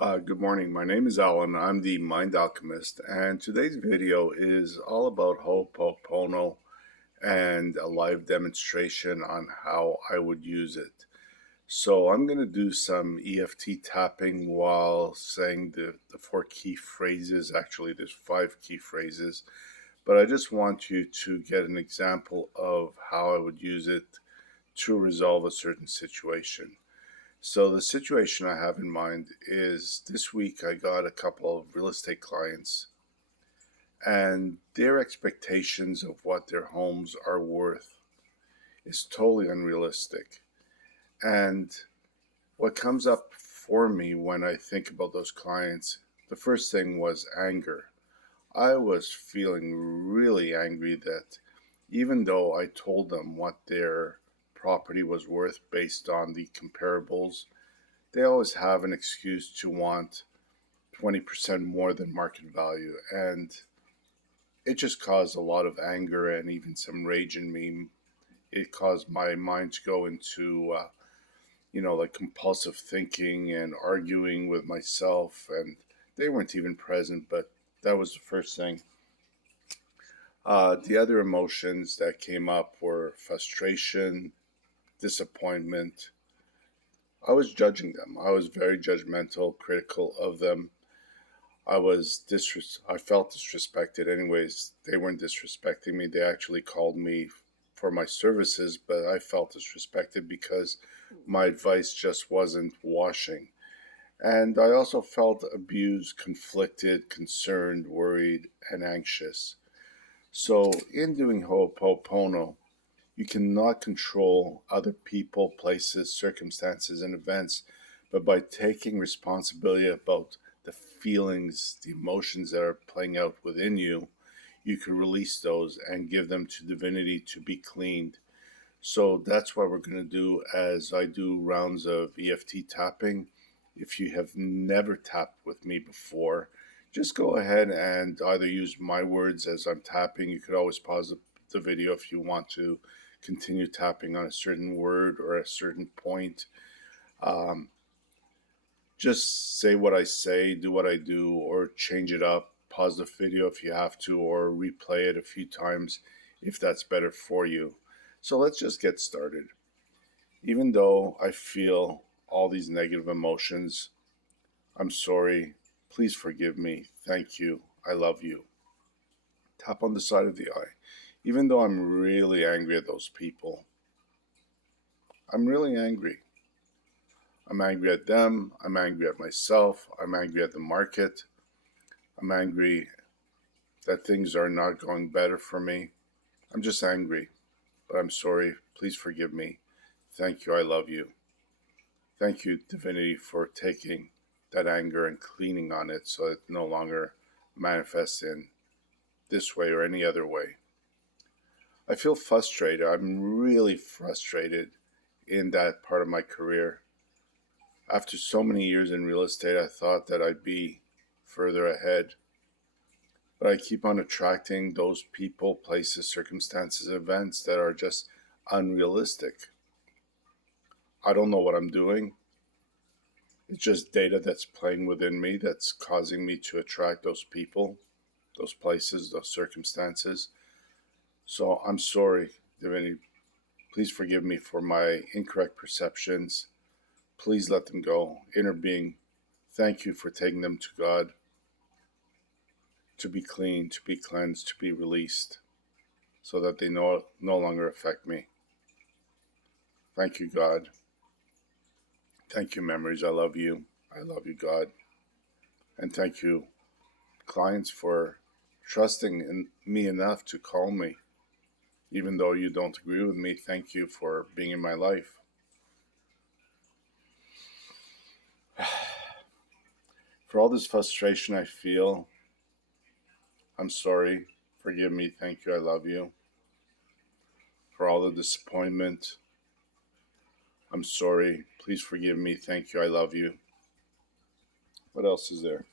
Good morning. My name is Alan. I'm the Mind Alchemist, and today's video is all about Ho'oponopono and a live demonstration on how I would use it. So I'm going to do some EFT tapping while saying the four key phrases. Actually, there's 5 key phrases, but I just want you to get an example of how I would use it to resolve a certain situation. So the situation I have in mind is this week I got a couple of real estate clients, and their expectations of what their homes are worth is totally unrealistic. And what comes up for me when I think about those clients, the first thing was anger. I was feeling really angry that even though I told them what their property was worth based on the comparables, they always have an excuse to want 20% more than market value. And it just caused a lot of anger and even some rage in me. It caused my mind to go into, like compulsive thinking and arguing with myself. And they weren't even present, but that was the first thing. The other emotions that came up were frustration, disappointment. I was judging them. I was very judgmental, critical of them. I felt disrespected anyways. They weren't disrespecting me. They actually called me for my services, but I felt disrespected because my advice just wasn't washing. And I also felt abused, conflicted, concerned, worried, and anxious. So in doing Ho'oponopono, you cannot control other people, places, circumstances, and events, but by taking responsibility about the feelings, the emotions that are playing out within you, you can release those and give them to divinity to be cleaned. So that's what we're going to do as I do rounds of EFT tapping. If you have never tapped with me before, just go ahead and either use my words as I'm tapping. You could always pause the video if you want to continue tapping on a certain word or a certain point. Just say what I say, do what I do, or change it up. Pause the video if you have to, or replay it a few times if that's better for you. So let's just get started. Even though I feel all these negative emotions, I'm sorry. Please forgive me. Thank you. I love you. Tap on the side of the eye. Even though I'm really angry at those people, I'm really angry. I'm angry at them. I'm angry at myself. I'm angry at the market. I'm angry that things are not going better for me. I'm just angry, but I'm sorry. Please forgive me. Thank you. I love you. Thank you, Divinity, for taking that anger and cleaning on it so it no longer manifests in this way or any other way. I feel frustrated. I'm really frustrated in that part of my career. After so many years in real estate, I thought that I'd be further ahead. But I keep on attracting those people, places, circumstances, events that are just unrealistic. I don't know what I'm doing. It's just data that's playing within me that's causing me to attract those people, those places, those circumstances. So I'm sorry, Divinity. Please forgive me for my incorrect perceptions. Please let them go. Inner being, thank you for taking them to God, to be clean, to be cleansed, to be released, so that they no longer affect me. Thank you, God. Thank you, memories. I love you. I love you, God. And thank you, clients, for trusting in me enough to call me. Even though you don't agree with me, thank you for being in my life. For all this frustration I feel, I'm sorry. Forgive me. Thank you. I love you. For all the disappointment, I'm sorry. Please forgive me. Thank you. I love you. What else is there?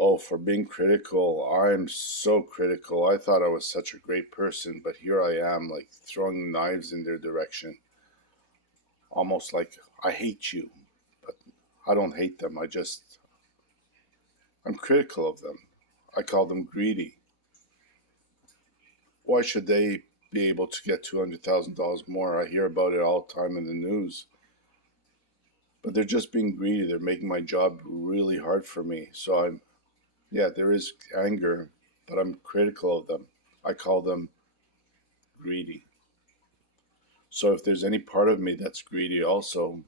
Oh, for being critical. I'm so critical. I thought I was such a great person, but here I am, like throwing knives in their direction. almost like I hate you, but I don't hate them. I'm critical of them. I call them greedy. Why should they be able to get $200,000 more? I hear about it all the time in the news. But they're just being greedy. They're making my job really hard for me. So there is anger, but I'm critical of them. I call them greedy. So if there's any part of me that's greedy also,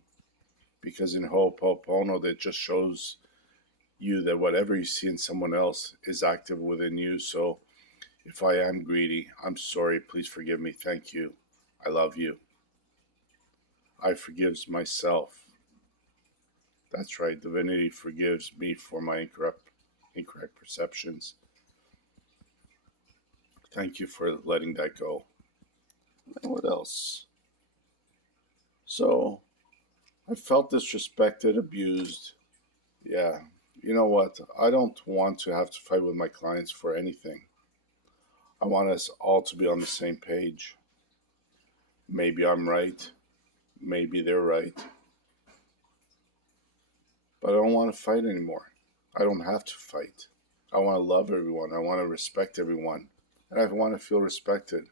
because in Ho'oponopono that just shows you that whatever you see in someone else is active within you. So if I am greedy, I'm sorry. Please forgive me. Thank you. I love you. I forgives myself. That's right. Divinity forgives me for my incorrect perceptions. Thank you for letting that go. And what else? So I felt disrespected, abused. Yeah. You know what? I don't want to have to fight with my clients for anything. I want us all to be on the same page. Maybe I'm right. Maybe they're right. But I don't want to fight anymore. I don't have to fight. I want to love everyone. I want to respect everyone. And I want to feel respected.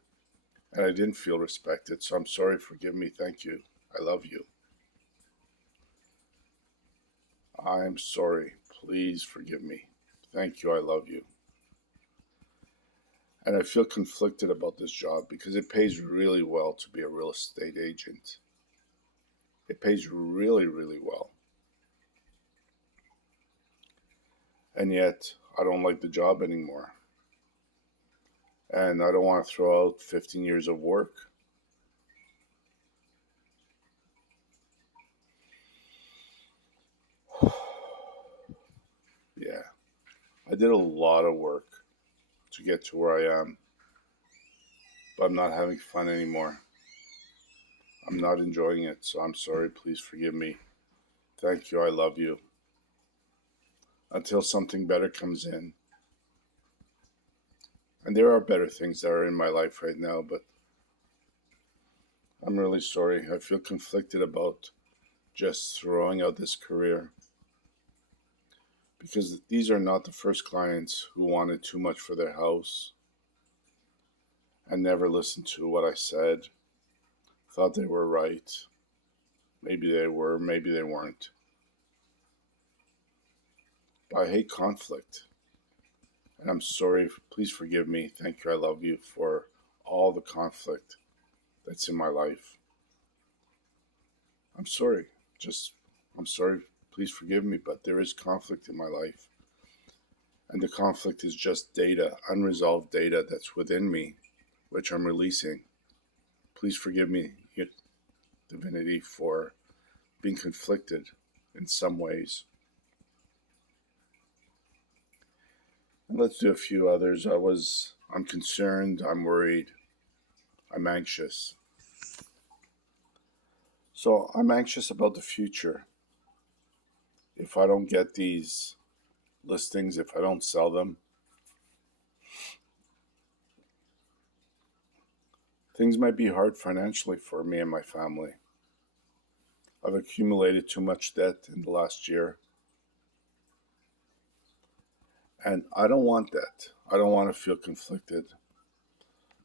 And I didn't feel respected. So I'm sorry. Forgive me. Thank you. I love you. I'm sorry. Please forgive me. Thank you. I love you. And I feel conflicted about this job because it pays really well to be a real estate agent. It pays really, really well. And yet, I don't like the job anymore. And I don't want to throw out 15 years of work. Yeah, I did a lot of work to get to where I am, but I'm not having fun anymore. I'm not enjoying it, so I'm sorry. Please forgive me. Thank you. I love you. Until something better comes in. And there are better things that are in my life right now, but I'm really sorry. I feel conflicted about just throwing out this career because these are not the first clients who wanted too much for their house and never listened to what I said, thought they were right. Maybe they were, maybe they weren't. But I hate conflict. And I'm sorry. Please forgive me. Thank you. I love you for all the conflict that's in my life. I'm sorry. I'm sorry. Please forgive me, but there is conflict in my life. And the conflict is just data, unresolved data that's within me, which I'm releasing. Please forgive me, Divinity, for being conflicted in some ways. And let's do a few others. I'm concerned, I'm worried, I'm anxious. So I'm anxious about the future. If I don't get these listings, if I don't sell them, things might be hard financially for me and my family. I've accumulated too much debt in the last year. And I don't want that. I don't want to feel conflicted.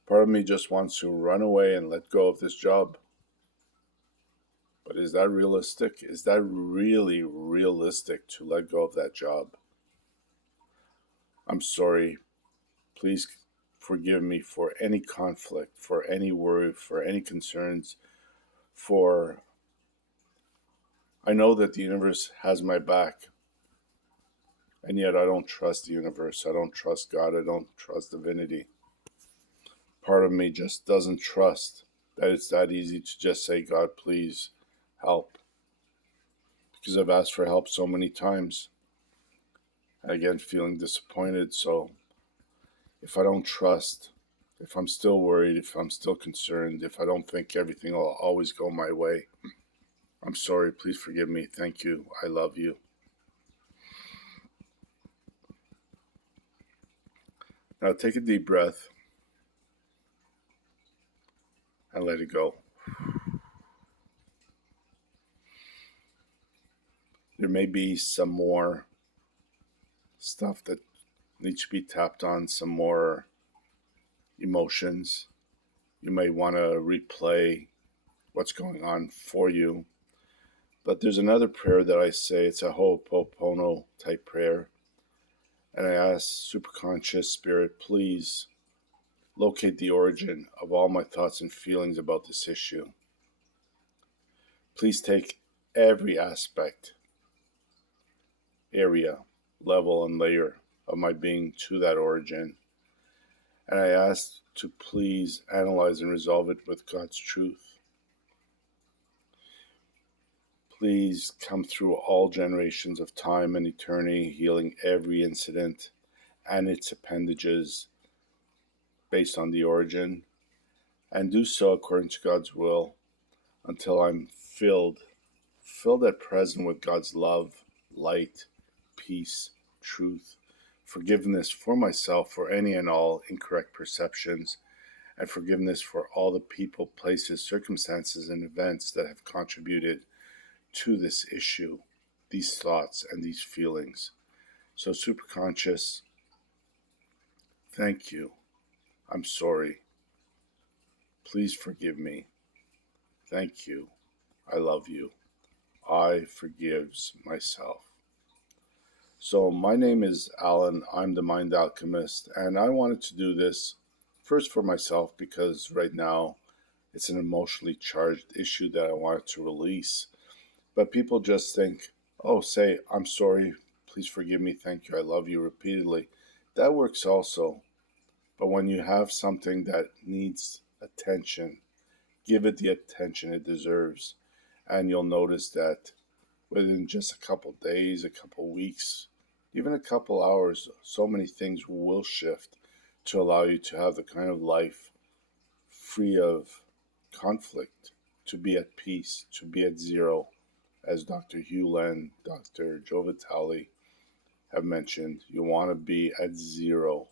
Part of me just wants to run away and let go of this job. But is that realistic? Is that really realistic to let go of that job? I'm sorry. Please forgive me for any conflict, for any worry, for any concerns, I know that the universe has my back. And yet I don't trust the universe. I don't trust God. I don't trust divinity. Part of me just doesn't trust that it's that easy to just say, God, please help. Because I've asked for help so many times. And again, feeling disappointed. So if I don't trust, if I'm still worried, if I'm still concerned, if I don't think everything will always go my way, I'm sorry. Please forgive me. Thank you. I love you. Now take a deep breath and let it go. There may be some more stuff that needs to be tapped on, some more emotions. You may want to replay what's going on for you. But there's another prayer that I say, it's a oponopono type prayer. And I ask superconscious spirit, please locate the origin of all my thoughts and feelings about this issue. Please take every aspect, area, level, and layer of my being to that origin. And I ask to please analyze and resolve it with God's truth. Please come through all generations of time and eternity, healing every incident and its appendages based on the origin, and do so according to God's will until I'm filled at present with God's love, light, peace, truth, forgiveness for myself for any and all incorrect perceptions, and forgiveness for all the people, places, circumstances, and events that have contributed to this issue, these thoughts, and these feelings. So, superconscious, thank you. I'm sorry. Please forgive me. Thank you. I love you. I forgives myself. So my name is Alan. I'm the Mind Alchemist, and I wanted to do this first for myself because right now it's an emotionally charged issue that I wanted to release. But people just think, oh, say, I'm sorry, please forgive me, thank you, I love you repeatedly. That works also. But when you have something that needs attention, give it the attention it deserves. And you'll notice that within just a couple days, a couple weeks, even a couple hours, so many things will shift to allow you to have the kind of life free of conflict, to be at peace, to be at zero, as Dr. Hew Len, Dr. Joe Vitale have mentioned. You want to be at zero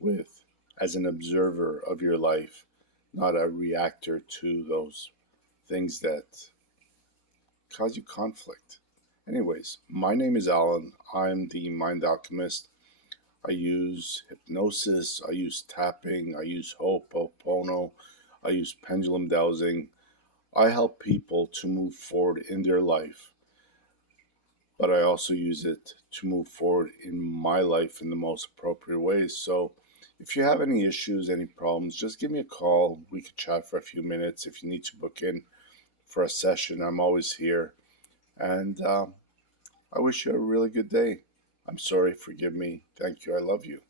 with, as an observer of your life, not a reactor to those things that cause you conflict. Anyways, my name is Alan. I'm the Mind Alchemist. I use hypnosis, I use tapping, I use oponopono, I use pendulum dowsing. I help people to move forward in their life, but I also use it to move forward in my life in the most appropriate ways. So if you have any issues, any problems, just give me a call. We could chat for a few minutes. If you need to book in for a session, I'm always here. And I wish you a really good day. I'm sorry, forgive me. Thank you, I love you.